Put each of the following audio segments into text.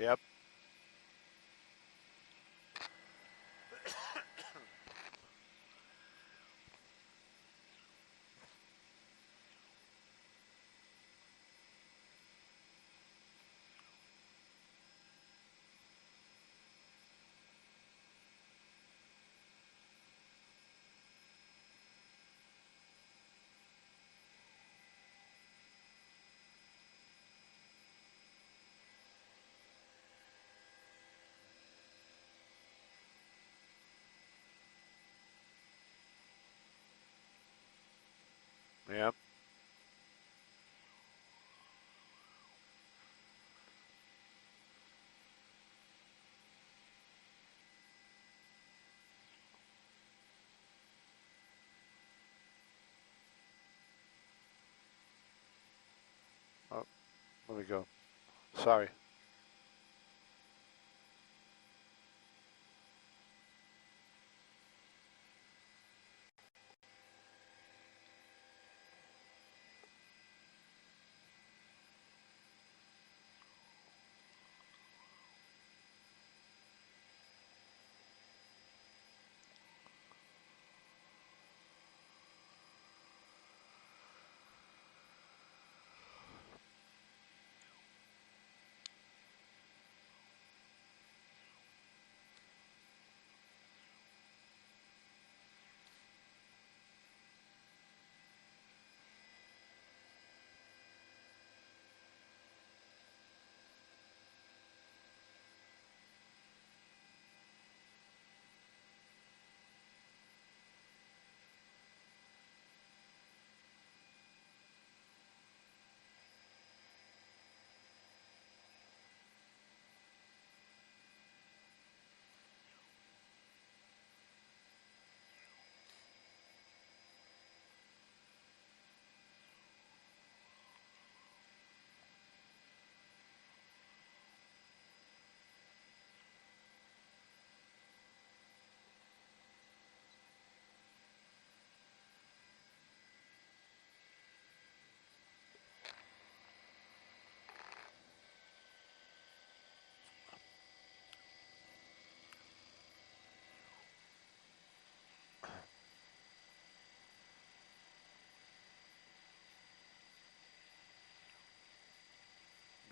Yep. Yep. Oh, let me go. Sorry.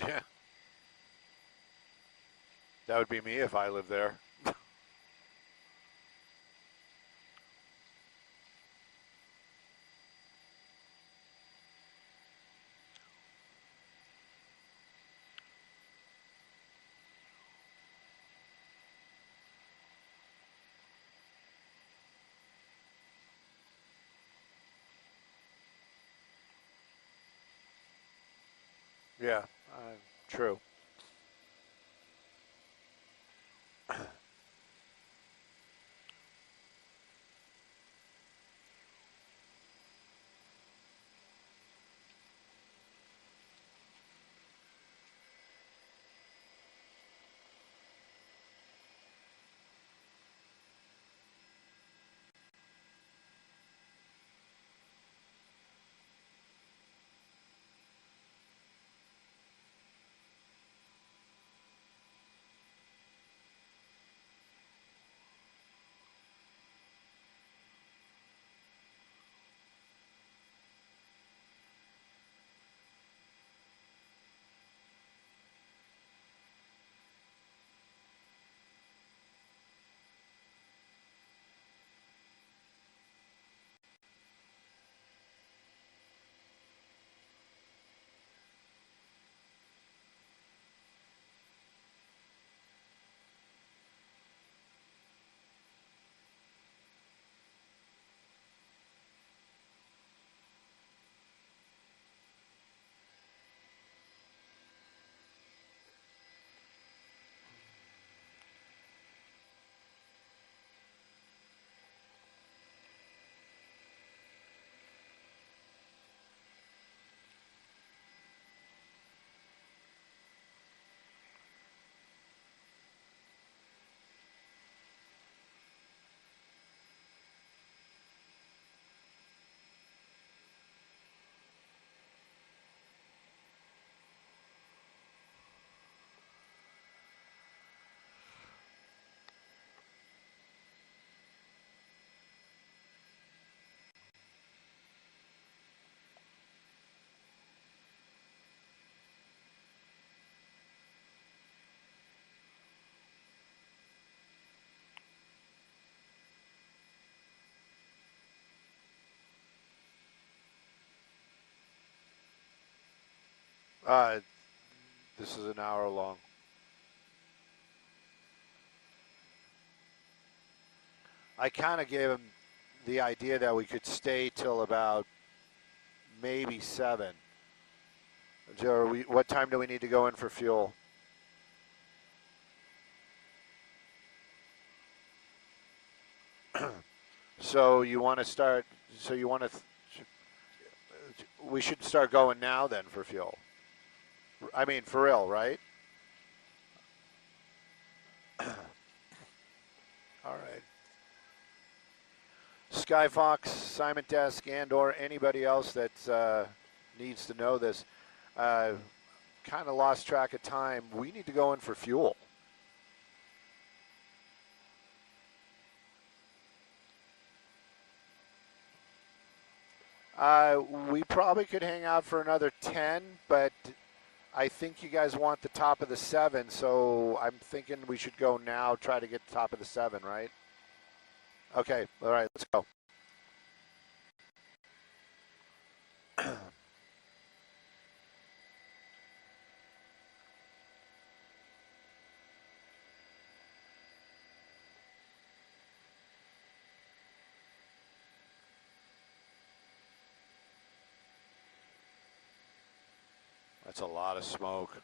Yeah. That would be me if I lived there. Yeah. True. This is an hour long. I kind of gave him the idea that we could stay till about maybe 7. What time do we need to go in for fuel? So you want to start, so you want to, we should start going now then for fuel. I mean, for real, right? All right. Skyfox, Simon Desk, and or anybody else that needs to know this, kind of lost track of time. We need to go in for fuel. We probably could hang out for another 10, but I think you guys want the top of the 7, so I'm thinking we should go now, try to get the top of the 7, right? Okay, all right, let's go. That's a lot of smoke.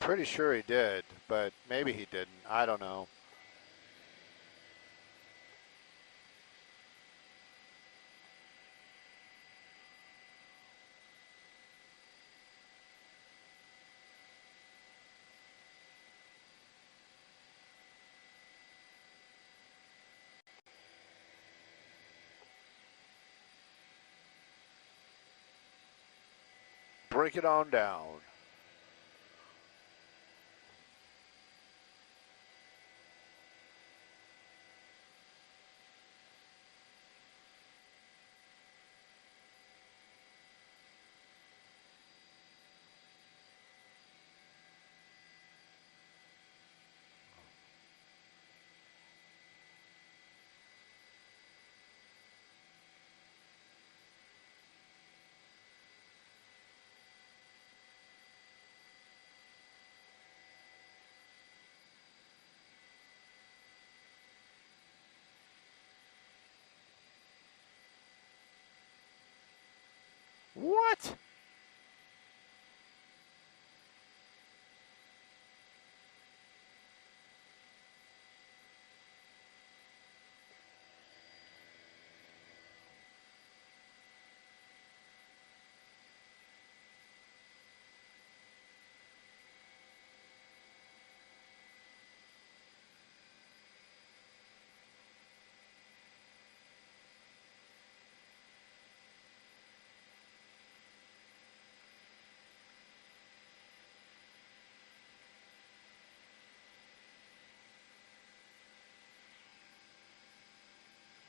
Pretty sure he did, but maybe he didn't. I don't know. Break it on down.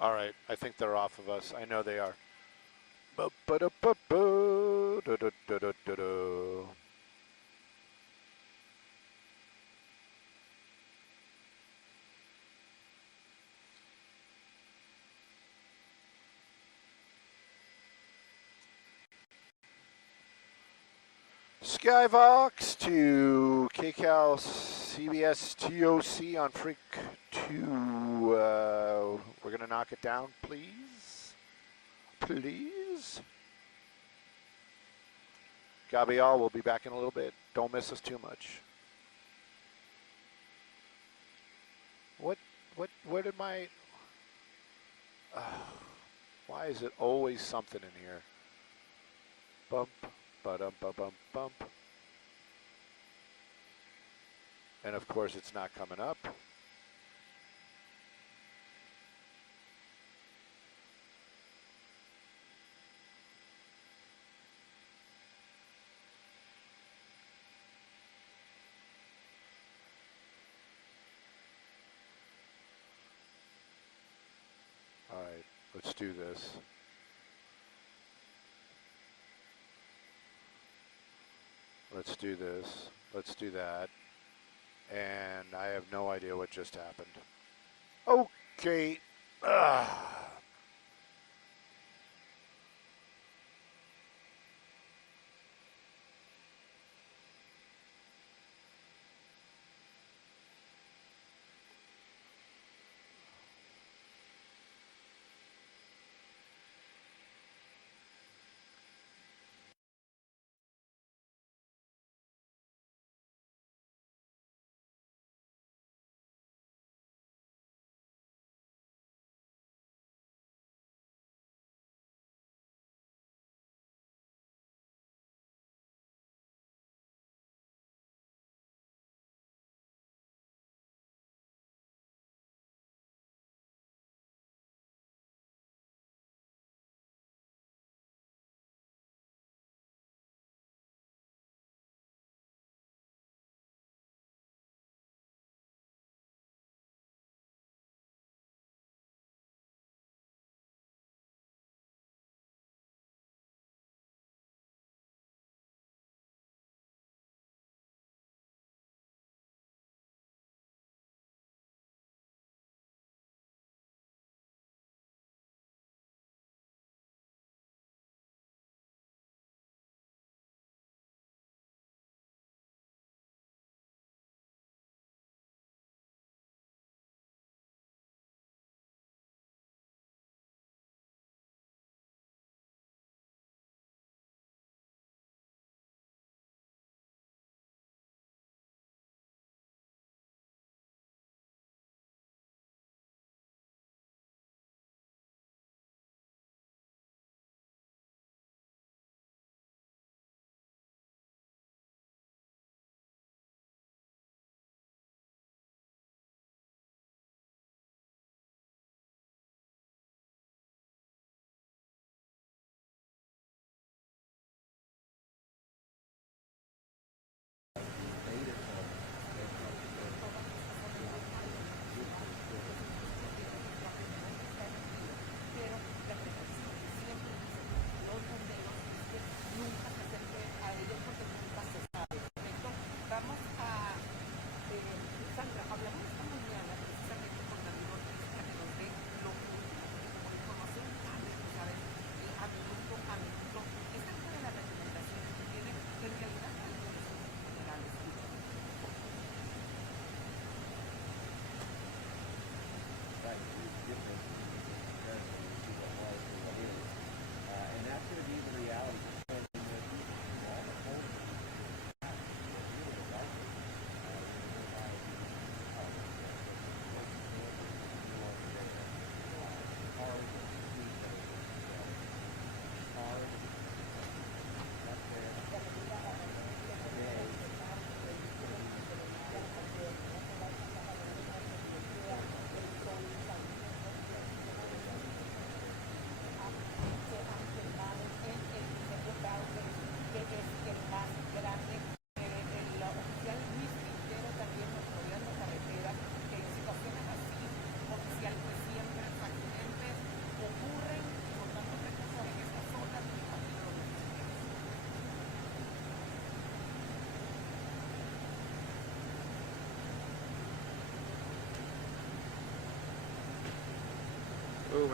All right, I think they're off of us. I know they are. Ba-ba-da-ba-ba, da-da-da-da-da-da. Skyvox to KCal CBS TOC on Freak 2. We're going to knock it down, please. Please. Gabriel, we'll be back in a little bit. Don't miss us too much. Where did my... why is it always something in here? Bump, ba-dum-ba-bump, bump. And of course it's not coming up. All right, let's do this. Let's do this. Let's do that. And I have no idea what just happened. Okay.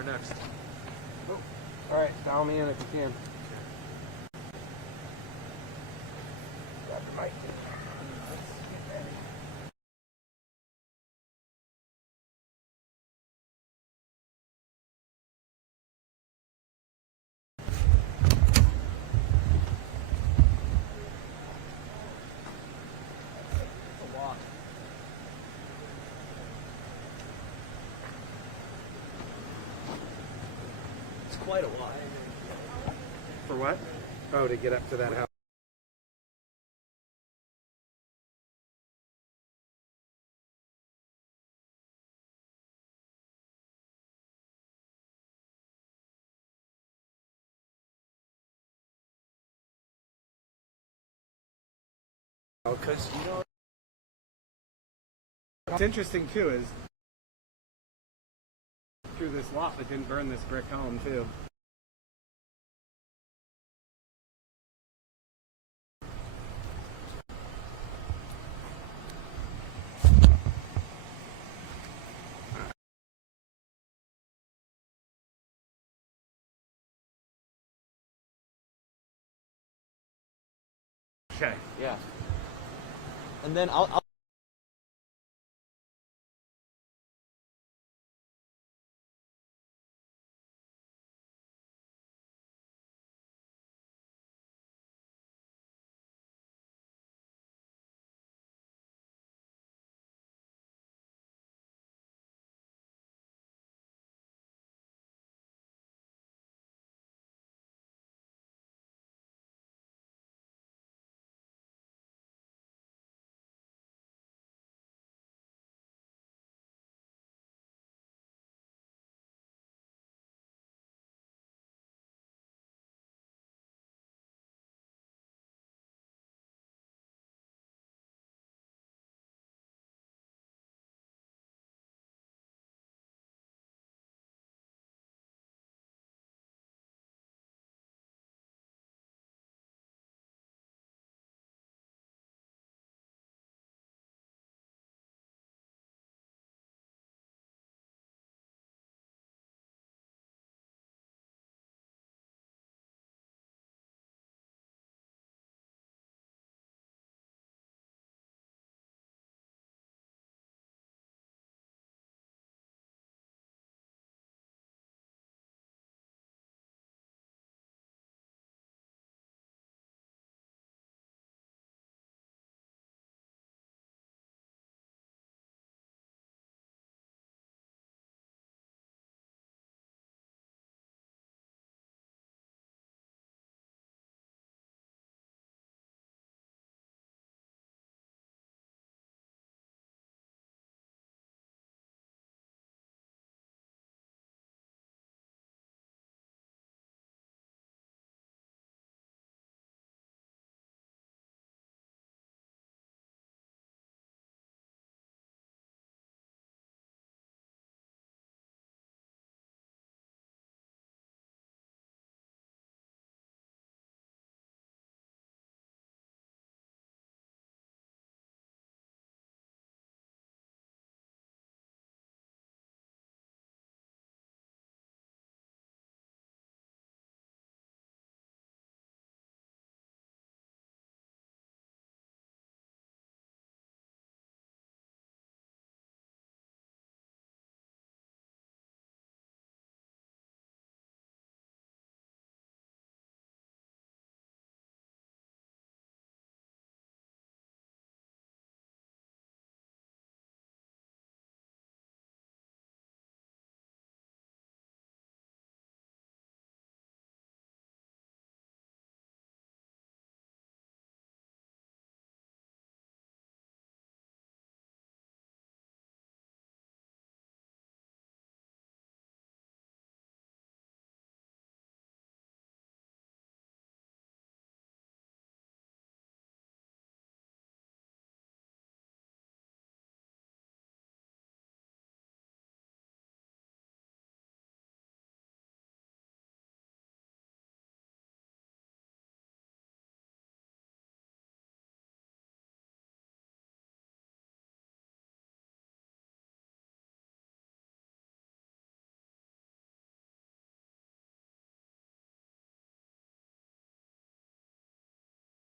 we're next. Oh. All right, dial me in if you can. Grab the mic. Let's get ready. It's a lot. It's quite a lot. For what? Oh, to get up to that house. Because you know. What's interesting too is through this lot that didn't burn this brick home too. Okay. Yeah. And then I'll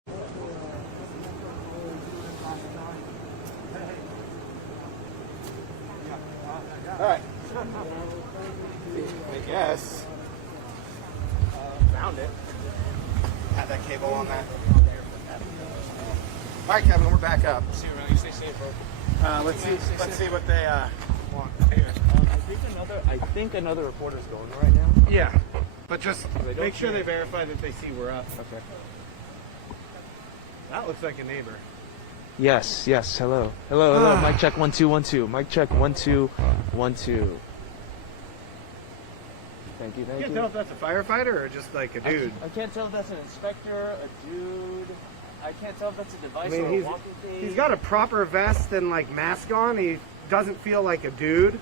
All right. I guess. Found it. Had that cable on that. All right, Kevin, we're back up. See you around. You stay safe, bro. Let's see what they want here. I think another reporter's going right now. Yeah, but just make sure they verify that they see we're up. Okay. That looks like a neighbor. Yes. Hello. Hello. Mic check 1 2 1 2. Mic check 1 2 1 2. Thank you. You can't tell if that's a firefighter or just like a dude. I can't tell if that's an inspector, a dude. I can't tell if that's a device I mean, or a walking thing. he's got a proper vest and like mask on. He doesn't feel like a dude.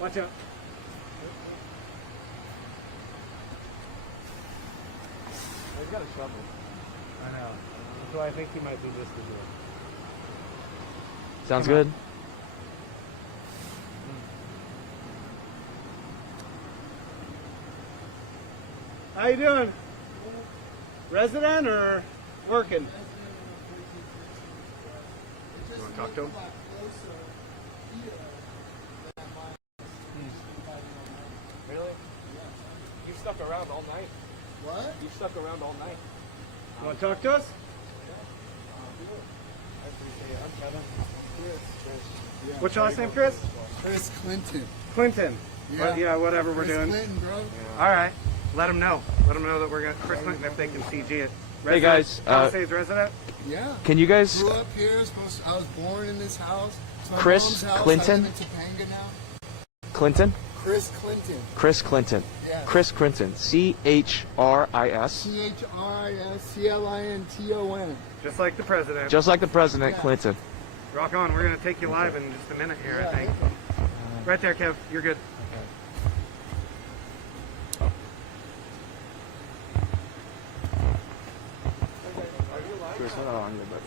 Watch out. He's got a shovel. I know. So I think he might be just a dude. Sounds good. How you doing? Resident or working? You want to talk to him? Really? You stuck around all night? What? You stuck around all night? You want to talk to us? I appreciate it. I'm Kevin. Chris. Yeah. What's your last name, Chris? Chris Clinton. Clinton. Yeah. Yeah, whatever we're Chris doing. Clinton, bro. All right. Let them know. Let them know that we're going to Chris Clinton if they can CG it. Hey, guys, Palisades resident? Yeah. Can you guys? Grew up here. I was born in this house. It's my Chris mom's house. Clinton? I live in Topanga now. Clinton? Chris Clinton. Chris Clinton. Yeah. Chris Clinton. CHRIS. CHRISCLINTON. Just like the president. Just like the president, Yeah. Clinton. Rock on. We're going to take you live in just a minute here, I think. Right there, Kev. You're good. Chris, I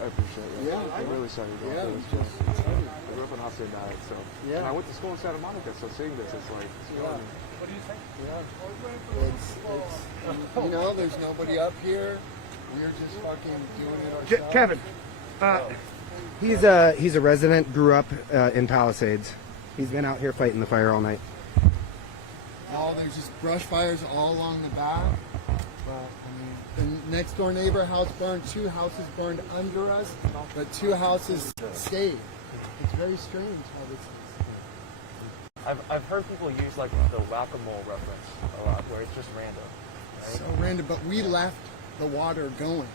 appreciate it. Yeah. I'm really sorry about Yeah. this. I grew up in Austin, died, so. Yeah. And I went to school in Santa Monica, so seeing this, it's like, you know, You know, there's nobody up here. We're just fucking doing it ourselves. Kevin, he's a resident, grew up in Palisades. He's been out here fighting the fire all night. There's just brush fires all along the back. But I mean, the next door neighbor house burned. 2 houses burned under us, but 2 houses stayed. It's very strange how this is. I've heard people use like the whack-a-mole reference a lot, where it's just random. Right? So random, but we left the water going.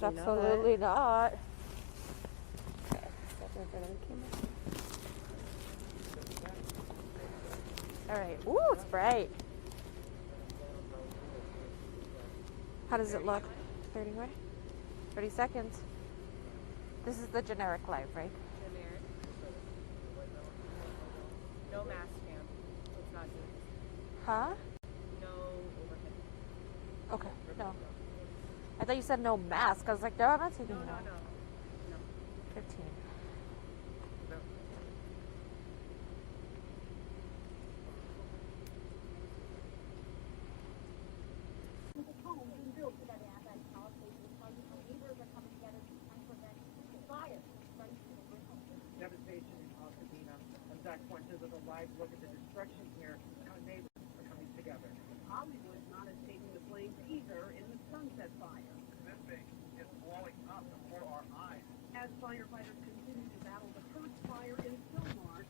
gosh, absolutely not. Okay, step in front of the camera. Alright, ooh, it's bright. How does it look? 30 what? 30 seconds. This is the generic live, right? Generic. No mask cam. It's not doing this. Huh? No overhead. Okay, no. I thought you said no mask. I was like, no, I'm not taking No. that. 15. Devastation in Pasadena. And Zach Fuentes with a live look at the destruction here, how neighbors are coming together. Hollywood not escaping the flames either in the Sunset Fire. This thing is blowing up before our eyes. As firefighters continue to battle the first fire in Sylmar,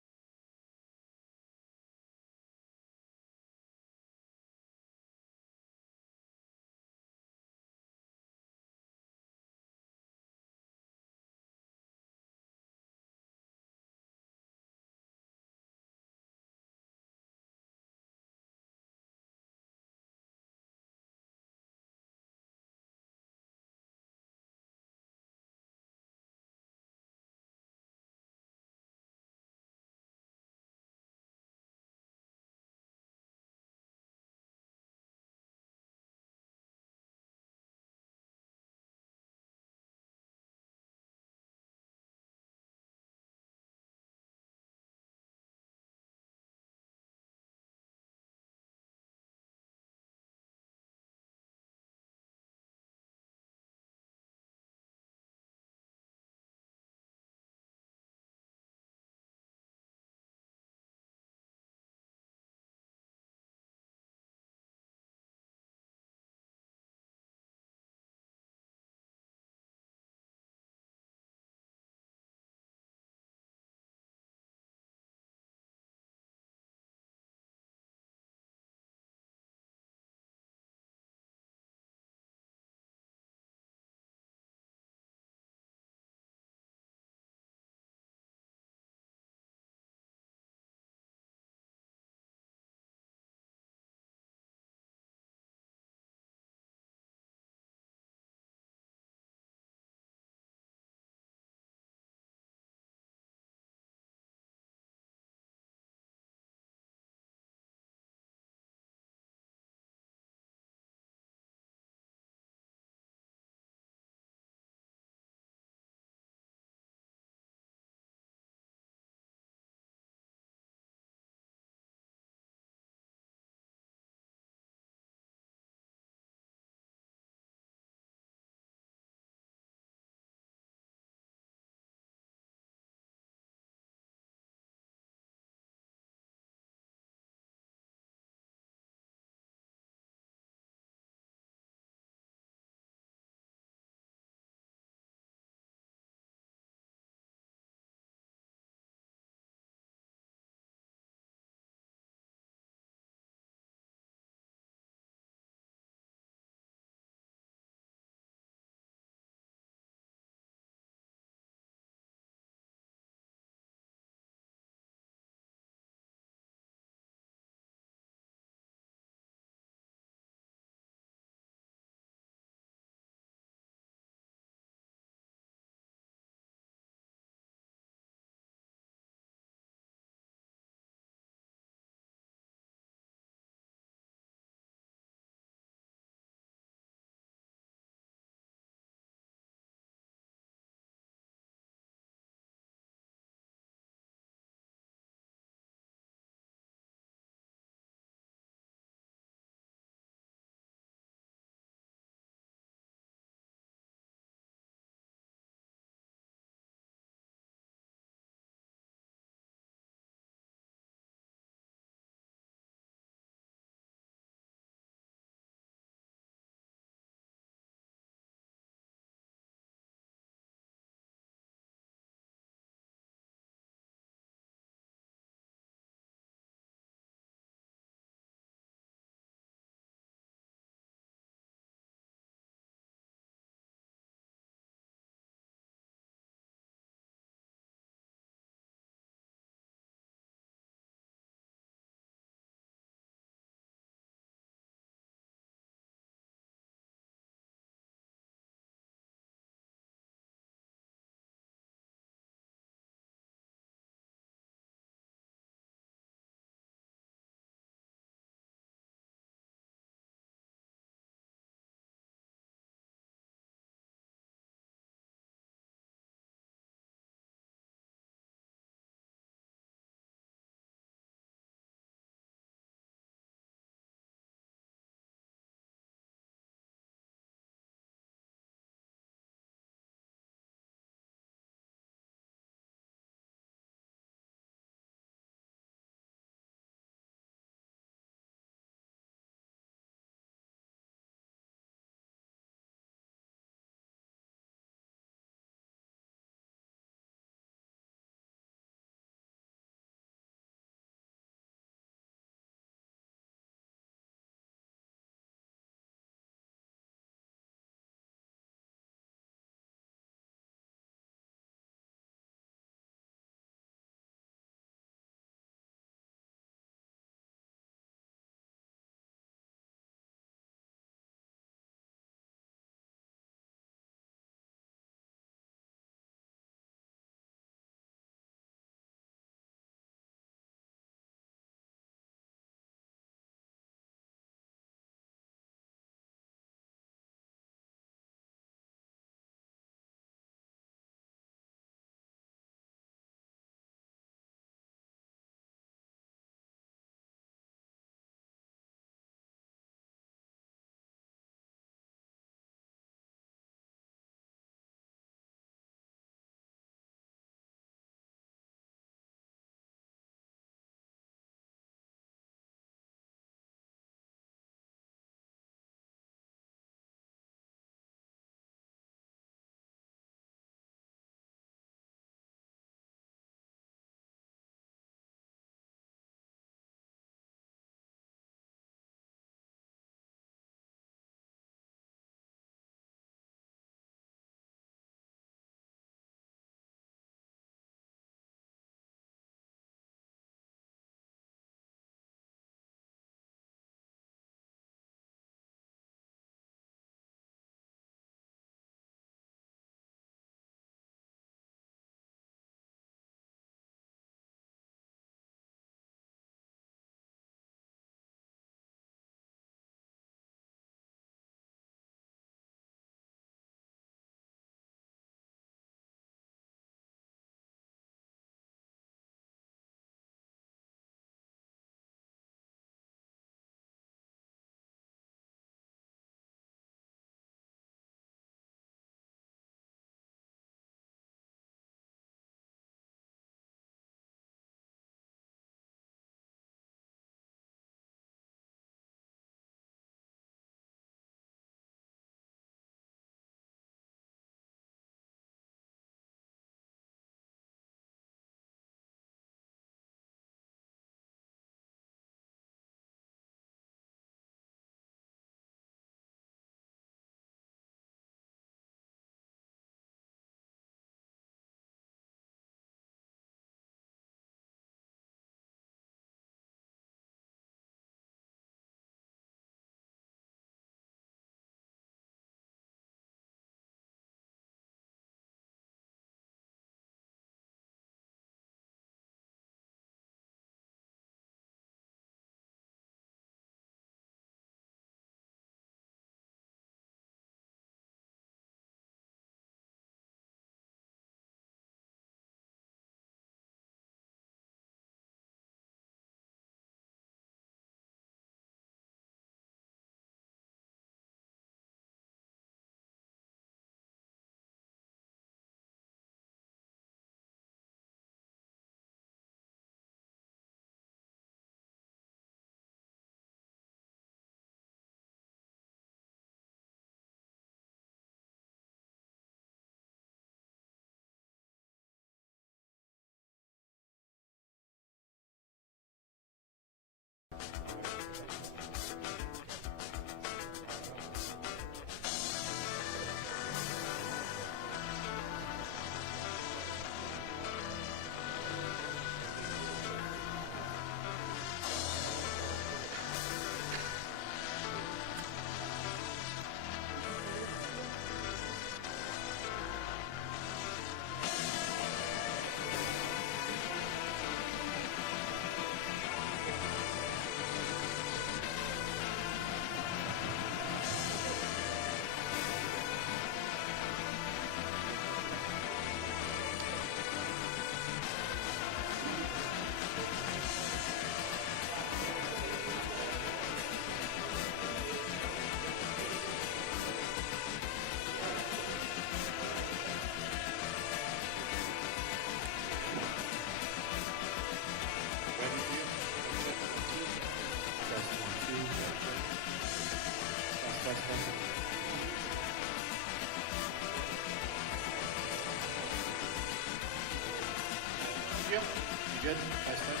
Good? Test.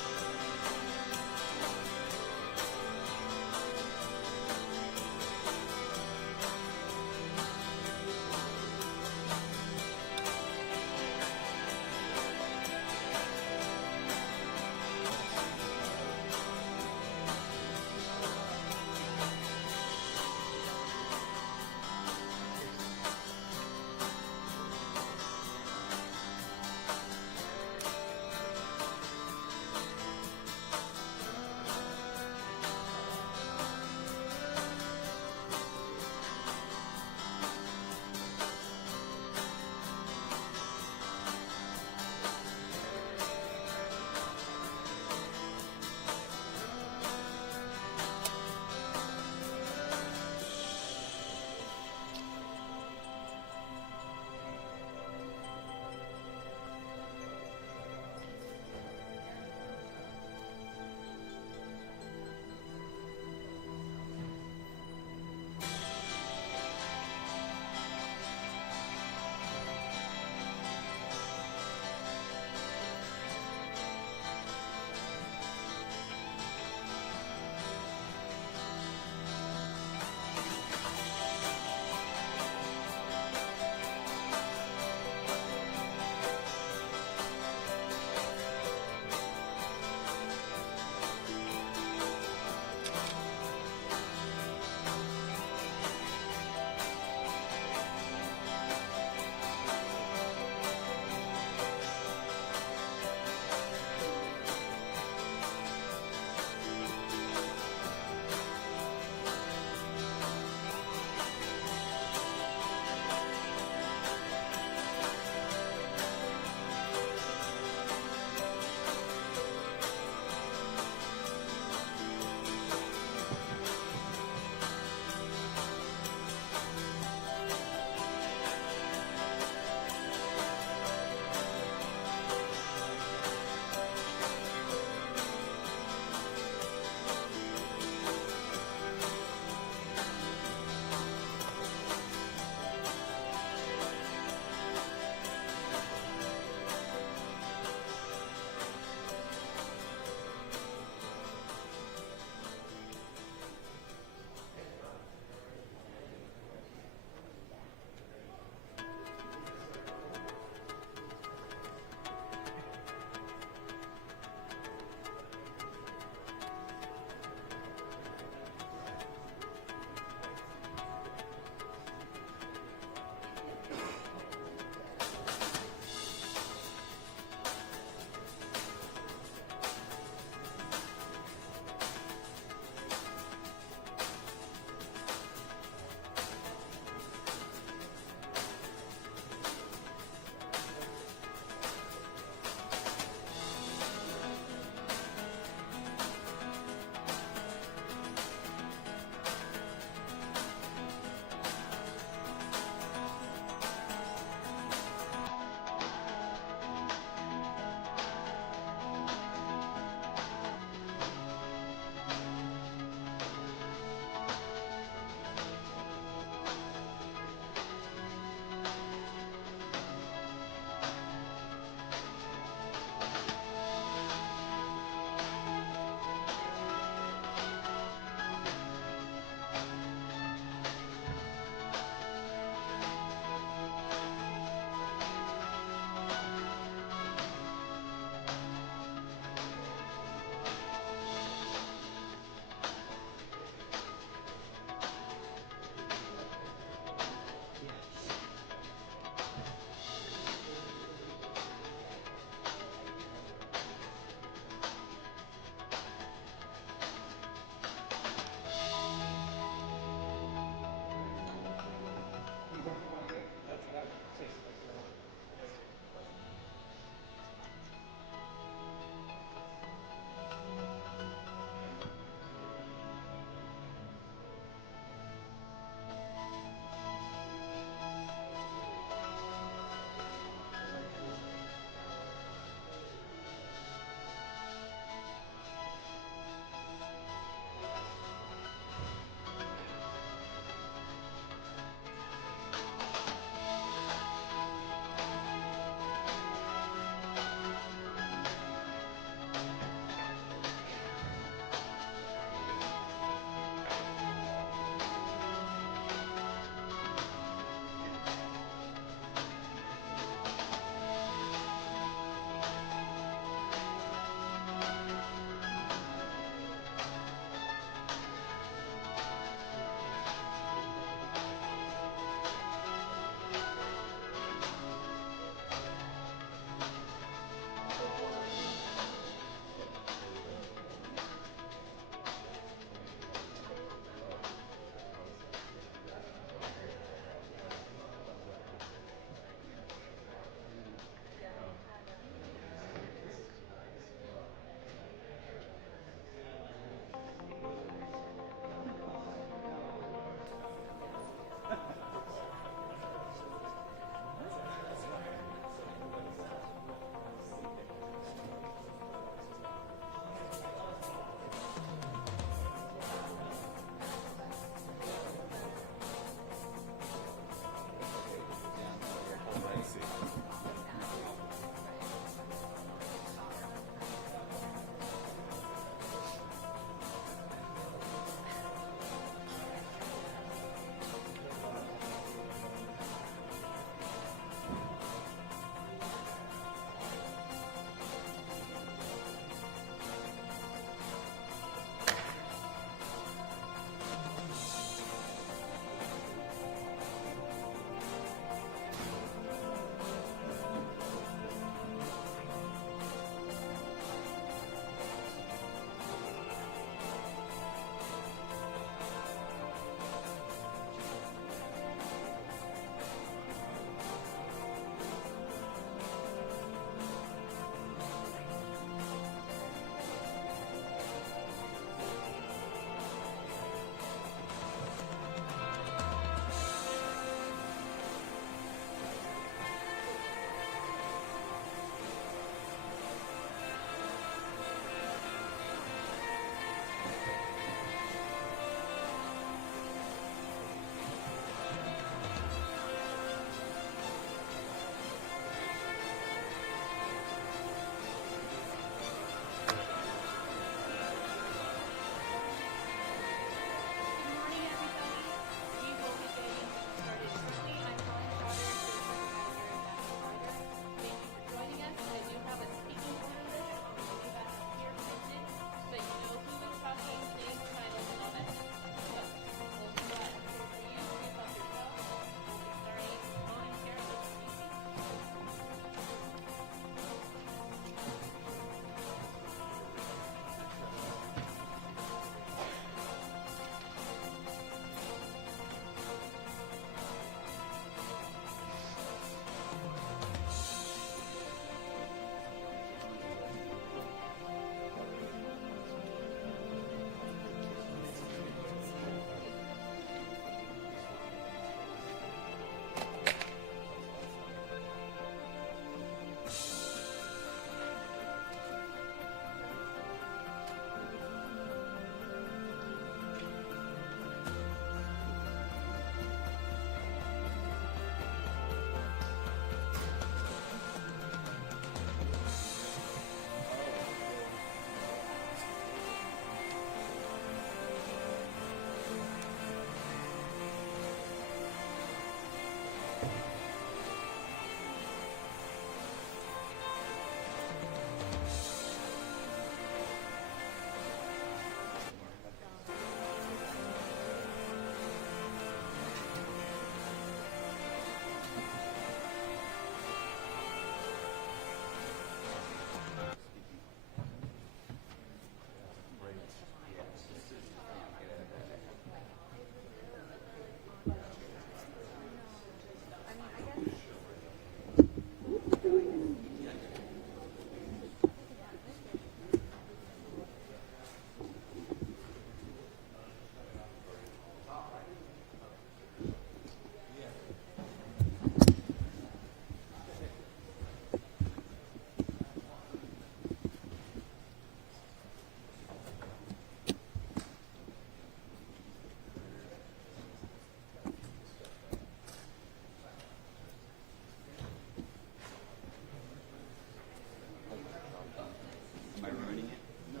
Am I ruining it? No.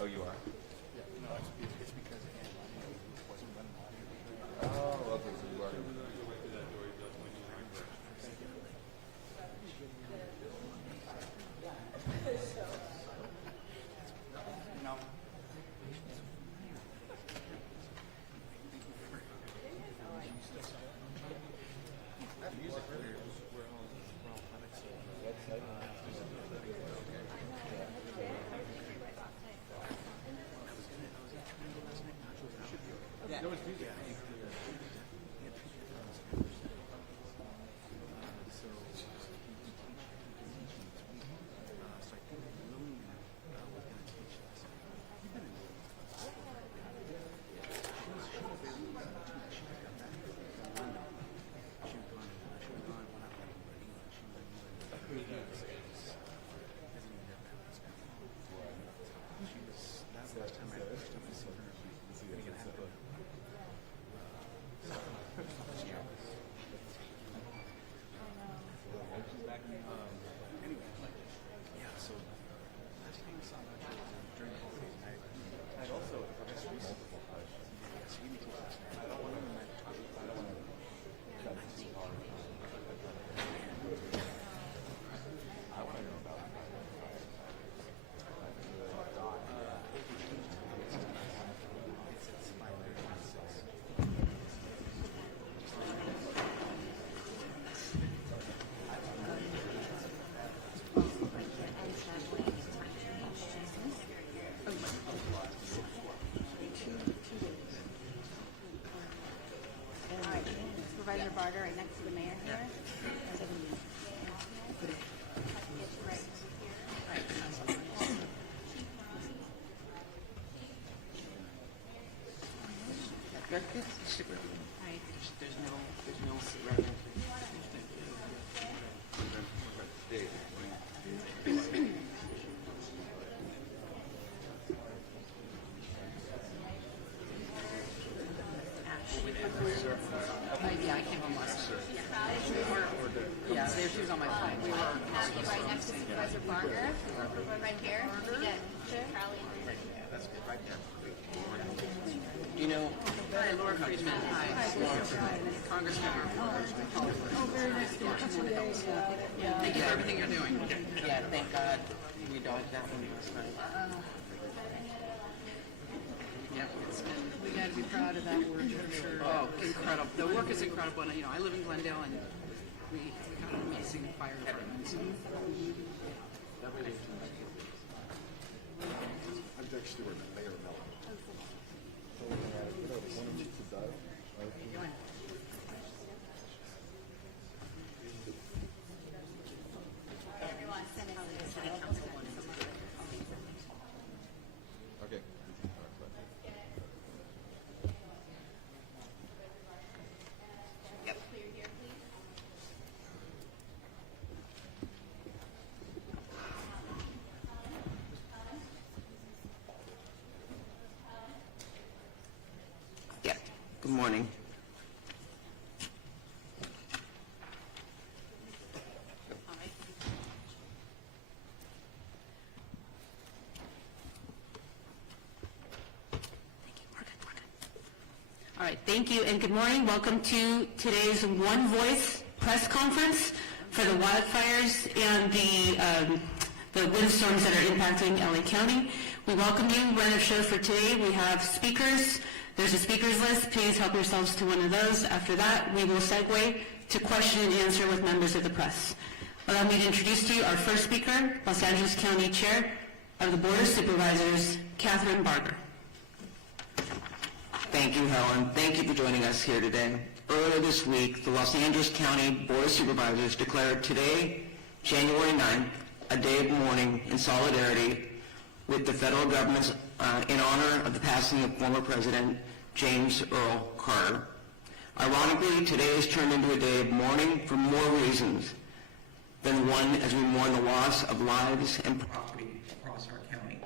Oh, you are? Yeah, no, it's because it wasn't running audio. Oh, okay, so you are. No. Supervisor Barter right next to the mayor here. Yeah, I came home last night. Yeah, she was on my phone. We were Right next to Supervisor Barger, right here. Yeah, Charlie. You know, hi, Laura Friedman. Hi, Laura. Congressmember Oh, very nice to meet you. Thank you for everything you're doing. Yeah, thank God we dodged that one last night. Yeah, we got to be proud of that work for sure. Oh, incredible! The work is incredible. And, you know, I live in Glendale, and we got an amazing fire department. So. I'm Doug Stewart, Mayor of Mellon. Okay. Yeah. Good morning. All right, thank you and good morning. Welcome to today's One Voice press conference for the wildfires and the windstorms that are impacting LA County. We welcome you. Run of show for today. We have speakers. There's a speakers list. Please help yourselves to one of those. After that, we will segue to question and answer with members of the press. Allow me to introduce to you our first speaker, Los Angeles County Chair of the Board of Supervisors, Catherine Barger. Thank you, Helen. Thank you for joining us here today. Earlier this week, the Los Angeles County Board of Supervisors declared today, January 9th, a day of mourning in solidarity with the federal government's in honor of the passing of former President James Earl Carter. Ironically, today has turned into a day of mourning for more reasons than one as we mourn the loss of lives and property across our county.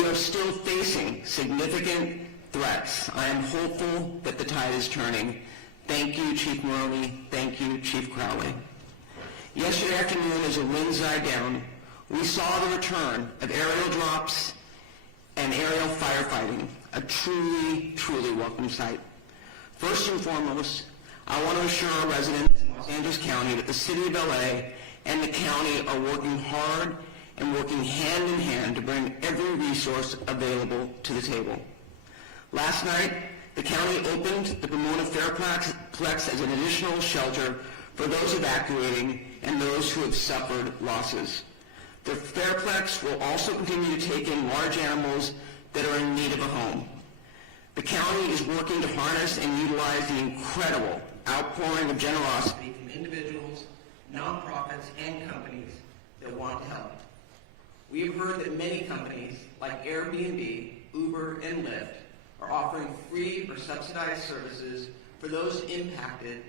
We are still facing significant threats. I am hopeful that the tide is turning. Thank you, Chief Morley. Thank you, Chief Crowley. Yesterday afternoon, as the winds died down, we saw the return of aerial drops and aerial firefighting, a truly, truly welcome sight. First and foremost, I want to assure our residents in Los Angeles County that the City of LA and the county are working hard and working hand in hand to bring every resource available to the table. Last night, the county opened the Pomona Fairplex as an additional shelter for those evacuating and those who have suffered losses. The Fairplex will also continue to take in large animals that are in need of a home. The county is working to harness and utilize the incredible outpouring of generosity from individuals, nonprofits, and companies that want to help. We have heard that many companies like Airbnb, Uber, and Lyft are offering free or subsidized services for those impacted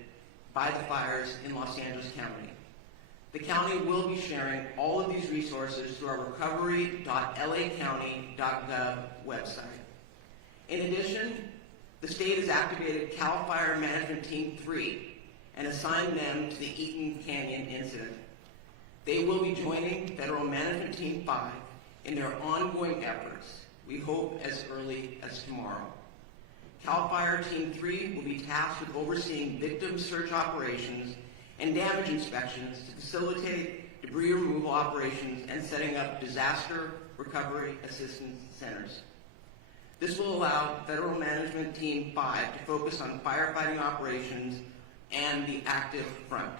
by the fires in Los Angeles County. The county will be sharing all of these resources through our recovery.lacounty.gov website. In addition, the state has activated CAL FIRE Management Team 3 and assigned them to the Eaton Canyon incident. They will be joining Federal Management Team 5 in their ongoing efforts, we hope as early as tomorrow. CAL FIRE Team 3 will be tasked with overseeing victim search operations and damage inspections to facilitate debris removal operations and setting up disaster recovery assistance centers. This will allow Federal Management Team 5 to focus on firefighting operations and the active front.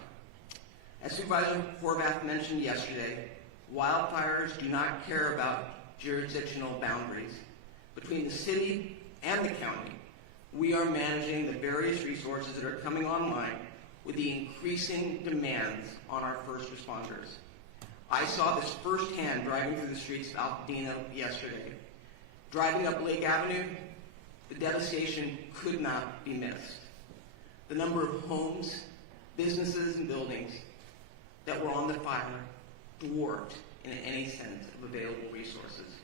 As Supervisor Horvath mentioned yesterday, wildfires do not care about jurisdictional boundaries. Between the city and the county, we are managing the various resources that are coming online with the increasing demands on our first responders. I saw this firsthand driving through the streets of Altadena yesterday. Driving up Lake Avenue, the devastation could not be missed. The number of homes, businesses, and buildings that were on the fire dwarfed in any sense of available resources.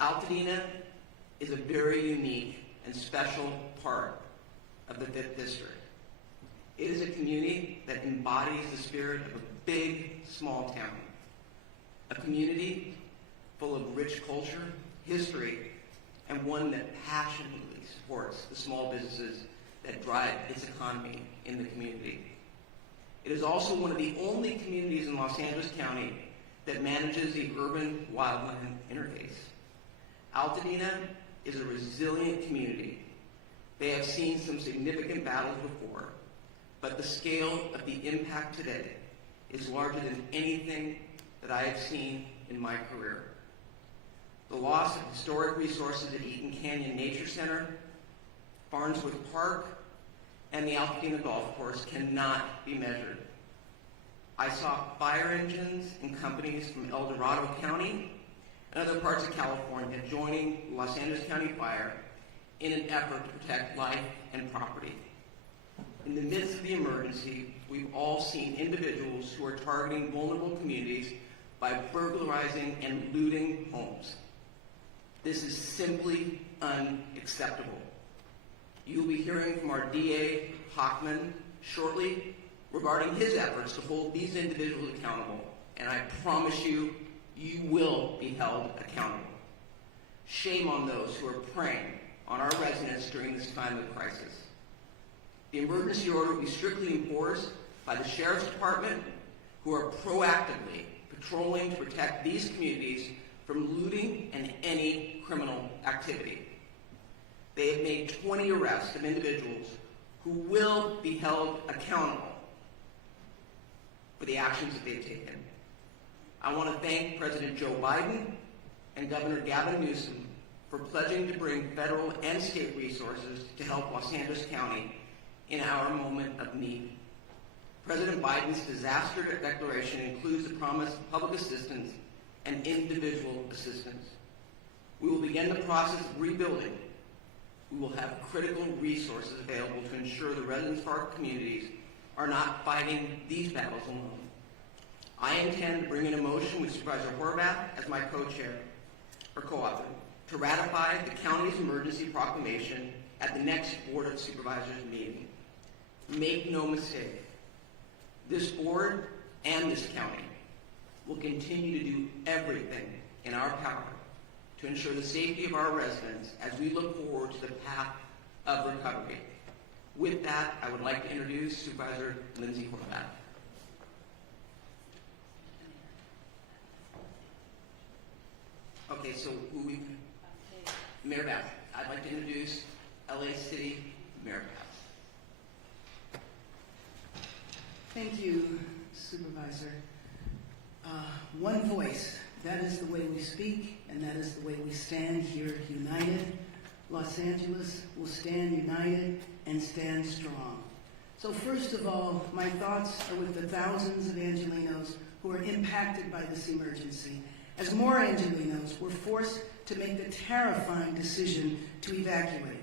Altadena is a very unique and special part of the 5th District. It is a community that embodies the spirit of a big, small town. A community full of rich culture, history, and one that passionately supports the small businesses that drive its economy in the community. It is also one of the only communities in Los Angeles County that manages the urban-wildland interface. Altadena is a resilient community. They have seen some significant battles before, but the scale of the impact today is larger than anything that I have seen in my career. The loss of historic resources at Eaton Canyon Nature Center, Farnsworth Park, and the Altadena Golf Course cannot be measured. I saw fire engines and companies from El Dorado County and other parts of California joining Los Angeles County Fire in an effort to protect life and property. In the midst of the emergency, we've all seen individuals who are targeting vulnerable communities by burglarizing and looting homes. This is simply unacceptable. You'll be hearing from our DA, Hochman, shortly regarding his efforts to hold these individuals accountable, and I promise you, you will be held accountable. Shame on those who are preying on our residents during this time of crisis. The emergency order will be strictly enforced by the Sheriff's Department, who are proactively patrolling to protect these communities from looting and any criminal activity. They have made 20 arrests of individuals who will be held accountable for the actions that they've taken. I want to thank President Joe Biden and Governor Gavin Newsom for pledging to bring federal and state resources to help Los Angeles County in our moment of need. President Biden's disaster declaration includes the promise of public assistance and individual assistance. We will begin the process of rebuilding. We will have critical resources available to ensure the residents of our communities are not fighting these battles alone. I intend to bring in a motion with Supervisor Horvath as my co-chair or co-author to ratify the county's emergency proclamation at the next Board of Supervisors meeting. Make no mistake, this board and this county will continue to do everything in our power to ensure the safety of our residents as we look forward to the path of recovery. With that, I would like to introduce Supervisor Lindsay Horvath. Okay, so Mayor Bass. I'd like to introduce LA City Mayor Bass. Thank you, Supervisor. One voice, that is the way we speak, and that is the way we stand here united. Los Angeles will stand united and stand strong. So first of all, my thoughts are with the thousands of Angelenos who are impacted by this emergency, as more Angelenos were forced to make the terrifying decision to evacuate.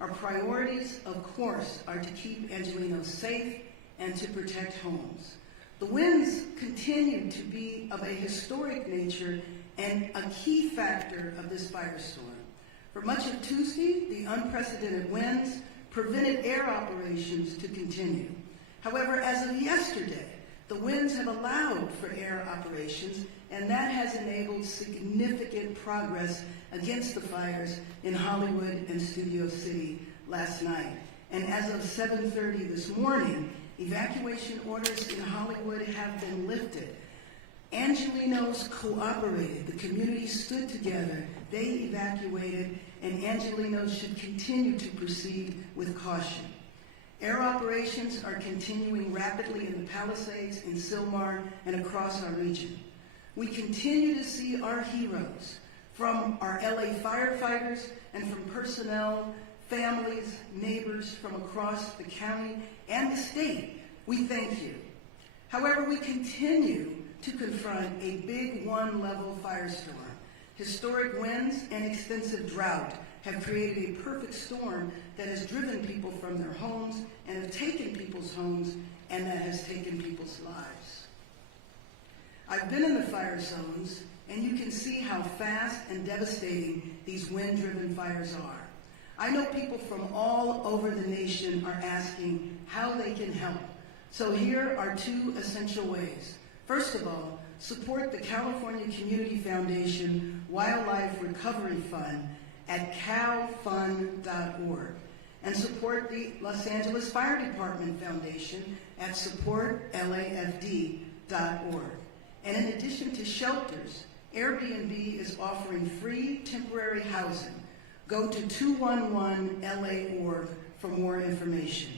Our priorities, of course, are to keep Angelenos safe and to protect homes. The winds continue to be of a historic nature and a key factor of this firestorm. For much of Tuesday, the unprecedented winds prevented air operations to continue. However, as of yesterday, the winds have allowed for air operations, and that has enabled significant progress against the fires in Hollywood and Studio City last night. And as of 7:30 this morning, evacuation orders in Hollywood have been lifted. Angelenos cooperated. The community stood together. They evacuated, and Angelenos should continue to proceed with caution. Air operations are continuing rapidly in the Palisades, in Sylmar, and across our region. We continue to see our heroes, from our LA firefighters and from personnel, families, neighbors from across the county and the state. We thank you. However, we continue to confront a big one-level firestorm. Historic winds and extensive drought have created a perfect storm that has driven people from their homes and have taken people's homes, and that has taken people's lives. I've been in the fire zones, and you can see how fast and devastating these wind-driven fires are. I know people from all over the nation are asking how they can help. So here are two essential ways. First of all, support the California Community Foundation Wildlife Recovery Fund at calfund.org, and support the Los Angeles Fire Department Foundation at supportlafd.org. And in addition to shelters, Airbnb is offering free temporary housing. Go to 211LA.org for more information.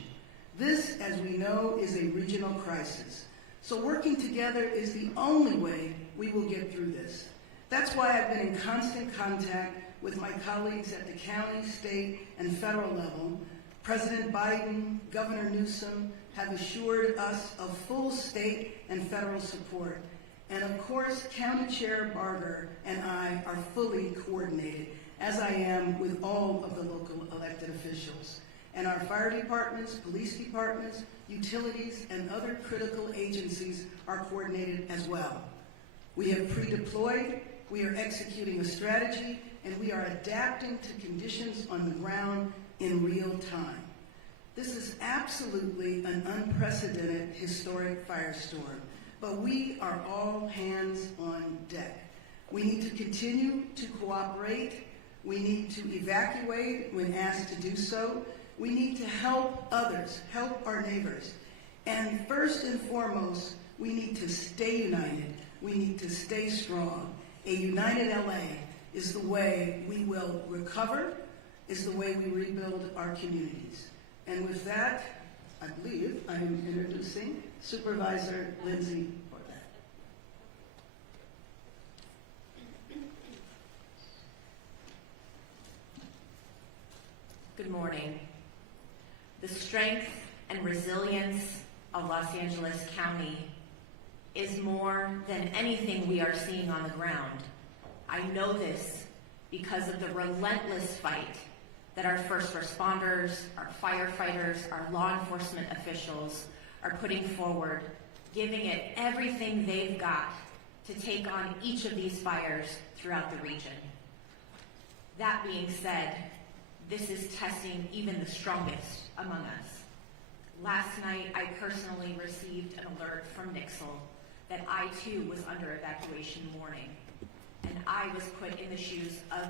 This, as we know, is a regional crisis. So working together is the only way we will get through this. That's why I've been in constant contact with my colleagues at the county, state, and federal level. President Biden, Governor Newsom have assured us of full state and federal support. And of course, County Chair Barger and I are fully coordinated, as I am with all of the local elected officials. And our fire departments, police departments, utilities, and other critical agencies are coordinated as well. We have pre-deployed, we are executing a strategy, and we are adapting to conditions on the ground in real time. This is absolutely an unprecedented historic firestorm, but we are all hands on deck. We need to continue to cooperate. We need to evacuate when asked to do so. We need to help others, help our neighbors. And first and foremost, we need to stay united. We need to stay strong. A united LA is the way we will recover, is the way we rebuild our communities. And with that, I believe I am introducing Supervisor Lindsay Portat. Good morning. The strength and resilience of Los Angeles County is more than anything we are seeing on the ground. I know this because of the relentless fight that our first responders, our firefighters, our law enforcement officials are putting forward, giving it everything they've got to take on each of these fires throughout the region. That being said, this is testing even the strongest among us. Last night, I personally received an alert from Nixle that I too was under evacuation warning. And I was put in the shoes of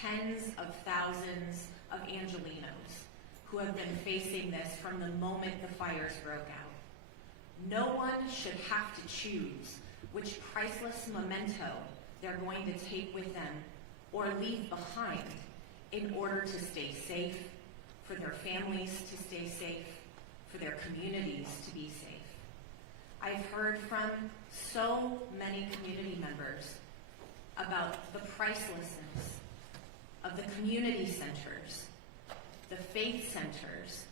tens of thousands of Angelenos who have been facing this from the moment the fires broke out. No one should have to choose which priceless memento they're going to take with them or leave behind in order to stay safe, for their families to stay safe, for their communities to be safe. I've heard from so many community members about the pricelessness of the community centers, the faith centers.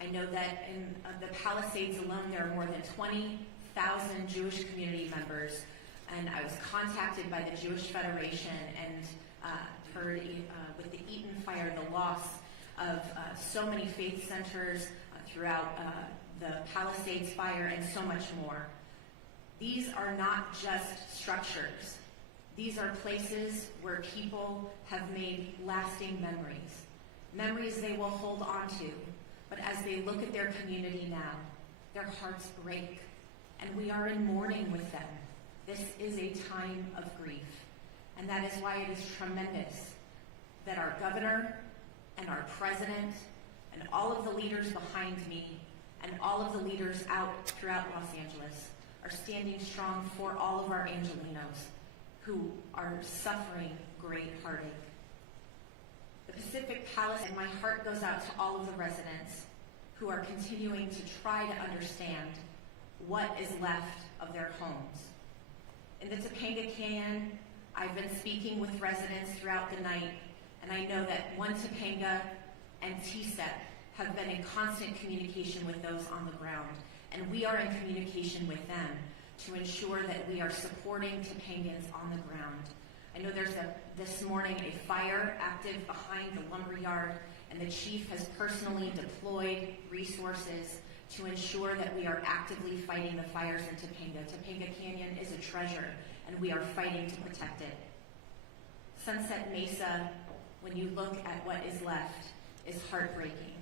I know that in the Palisades alone, there are more than 20,000 Jewish community members, and I was contacted by the Jewish Federation and heard with the Eaton fire the loss of so many faith centers throughout the Palisades fire and so much more. These are not just structures. These are places where people have made lasting memories, memories they will hold on to. But as they look at their community now, their hearts break, and we are in mourning with them. This is a time of grief, and that is why it is tremendous that our governor and our president and all of the leaders behind me and all of the leaders out throughout Los Angeles are standing strong for all of our Angelenos who are suffering great heartache. The Pacific Palace, and my heart goes out to all of the residents who are continuing to try to understand what is left of their homes. In the Topanga Canyon, I've been speaking with residents throughout the night, and I know that One Topanga and TSEP have been in constant communication with those on the ground, and we are in communication with them to ensure that we are supporting Topangans on the ground. I know there's this morning a fire active behind the lumberyard, and the chief has personally deployed resources to ensure that we are actively fighting the fires in Topanga. Topanga Canyon is a treasure, and we are fighting to protect it. Sunset Mesa, when you look at what is left, is heartbreaking.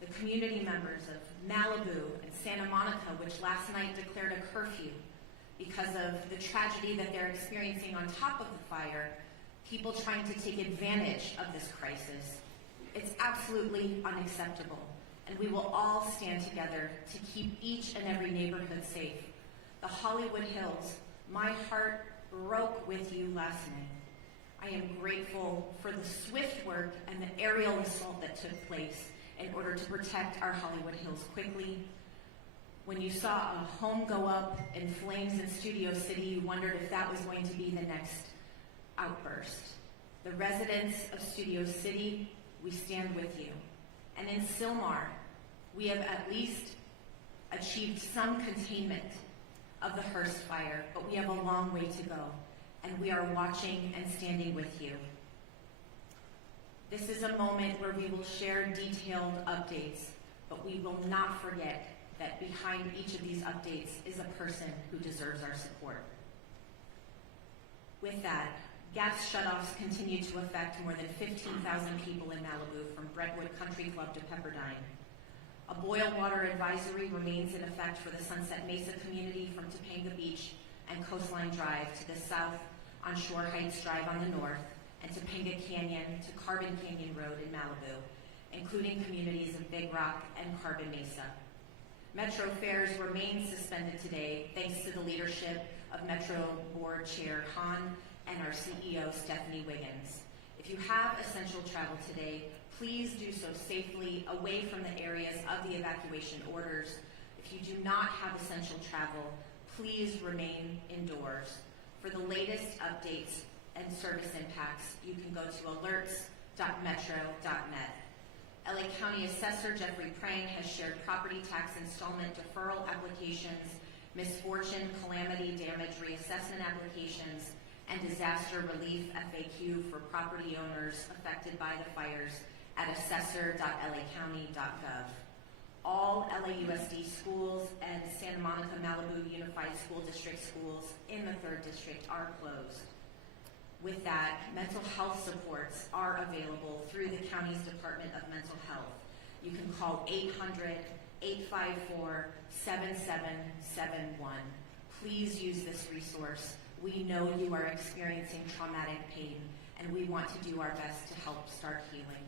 The community members of Malibu and Santa Monica, which last night declared a curfew because of the tragedy that they're experiencing on top of the fire, people trying to take advantage of this crisis. It's absolutely unacceptable, and we will all stand together to keep each and every neighborhood safe. The Hollywood Hills, my heart broke with you last night. I am grateful for the swift work and the aerial assault that took place in order to protect our Hollywood Hills quickly. When you saw a home go up in flames in Studio City, you wondered if that was going to be the next outburst. The residents of Studio City, we stand with you. And in Sylmar, we have at least achieved some containment of the Hearst fire, but we have a long way to go, and we are watching and standing with you. This is a moment where we will share detailed updates, but we will not forget that behind each of these updates is a person who deserves our support. With that, gas shutoffs continue to affect more than 15,000 people in Malibu, from Brentwood Country Club to Pepperdine. A boil water advisory remains in effect for the Sunset Mesa community from Topanga Beach and Coastline Drive to the south on Shore Heights Drive on the north, and Topanga Canyon to Carbon Canyon Road in Malibu, including communities of Big Rock and Carbon Mesa. Metro fares remain suspended today thanks to the leadership of Metro Board Chair Han and our CEO Stephanie Wiggins. If you have essential travel today, please do so safely away from the areas of the evacuation orders. If you do not have essential travel, please remain indoors. For the latest updates and service impacts, you can go to alerts.metro.net. LA County Assessor Jeffrey Prang has shared property tax installment deferral applications, misfortune, calamity, damage reassessment applications, and disaster relief FAQ for property owners affected by the fires at assessor.lacounty.gov. All LAUSD schools and Santa Monica Malibu Unified School District schools in the 3rd District are closed. With that, mental health supports are available through the county's Department of Mental Health. You can call 800-854-7771. Please use this resource. We know you are experiencing traumatic pain, and we want to do our best to help start healing.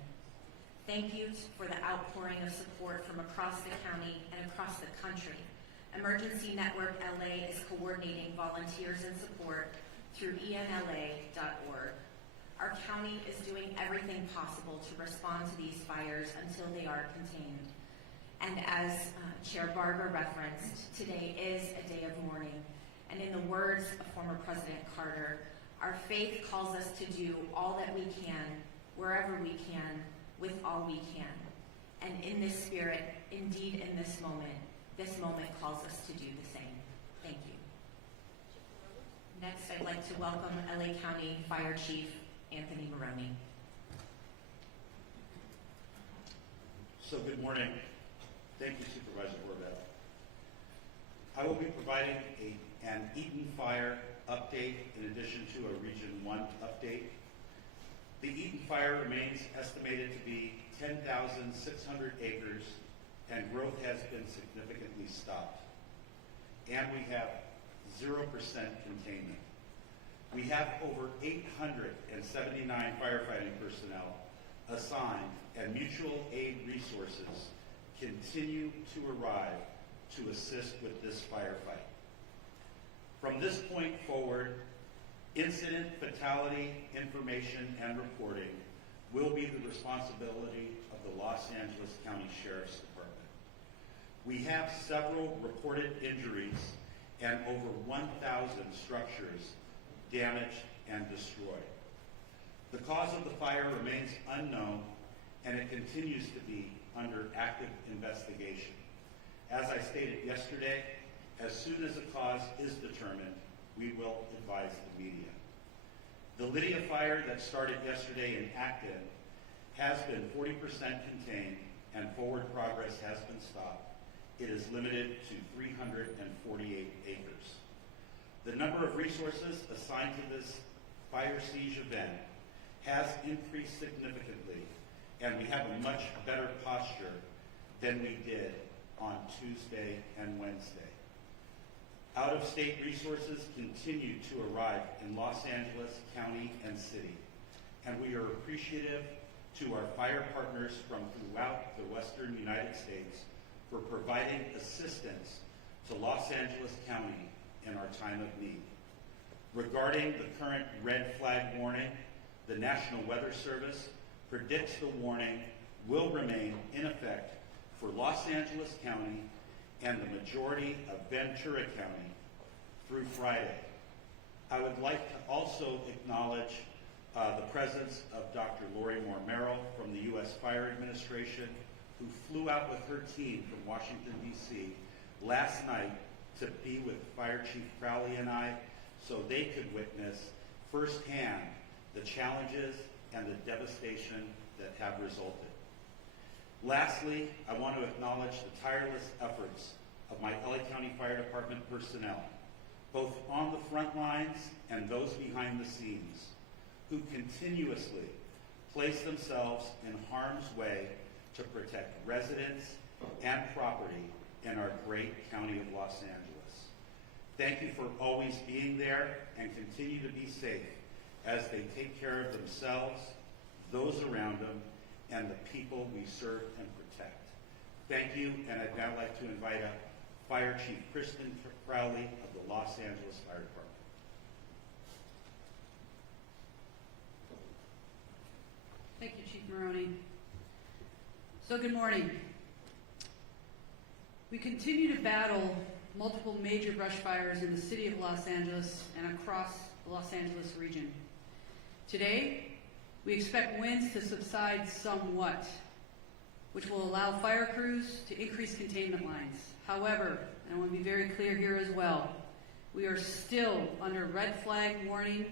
Thank you for the outpouring of support from across the county and across the country. Emergency Network LA is coordinating volunteers and support through enla.org. Our county is doing everything possible to respond to these fires until they are contained. And as Chair Barber referenced, today is a day of mourning. And in the words of former President Carter, our faith calls us to do all that we can, wherever we can, with all we can. And in this spirit, indeed in this moment calls us to do the same. Thank you. Next, I'd like to welcome LA County Fire Chief Anthony Maroney. So good morning. Thank you, Supervisor Horvath. I will be providing an Eaton Fire update in addition to a Region 1 update. The Eaton Fire remains estimated to be 10,600 acres, and growth has been significantly stopped. And we have 0% containment. We have over 879 firefighting personnel assigned, and mutual aid resources continue to arrive to assist with this firefight. From this point forward, incident fatality information and reporting will be the responsibility of the Los Angeles County Sheriff's Department. We have several reported injuries and over 1,000 structures damaged and destroyed. The cause of the fire remains unknown, and it continues to be under active investigation. As I stated yesterday, as soon as a cause is determined, we will advise the media. The Lydia fire that started yesterday in Acton has been 40% contained, and forward progress has been stopped. It is limited to 348 acres. The number of resources assigned to this fire siege event has increased significantly, and we have a much better posture than we did on Tuesday and Wednesday. Out-of-state resources continue to arrive in Los Angeles County and City, and we are appreciative to our fire partners from throughout the Western United States for providing assistance to Los Angeles County in our time of need. Regarding the current red flag warning, the National Weather Service predicts the warning will remain in effect for Los Angeles County and the majority of Ventura County through Friday. I would like to also acknowledge the presence of Dr. Lori Moore Merrill from the U.S. Fire Administration, who flew out with her team from Washington, D.C. last night to be with Fire Chief Crowley and I so they could witness firsthand the challenges and the devastation that have resulted. Lastly, I want to acknowledge the tireless efforts of my LA County Fire Department personnel, both on the front lines and those behind the scenes, who continuously place themselves in harm's way to protect residents and property in our great county of Los Angeles. Thank you for always being there, and continue to be safe as they take care of themselves, those around them, and the people we serve and protect. Thank you, and I'd now like to invite up Fire Chief Kristen Crowley of the Los Angeles Fire Department. Thank you, Chief Maroney. So good morning. We continue to battle multiple major brush fires in the city of Los Angeles and across the Los Angeles region. Today, we expect winds to subside somewhat, which will allow fire crews to increase containment lines. However, I want to be very clear here as well, we are still under red flag warning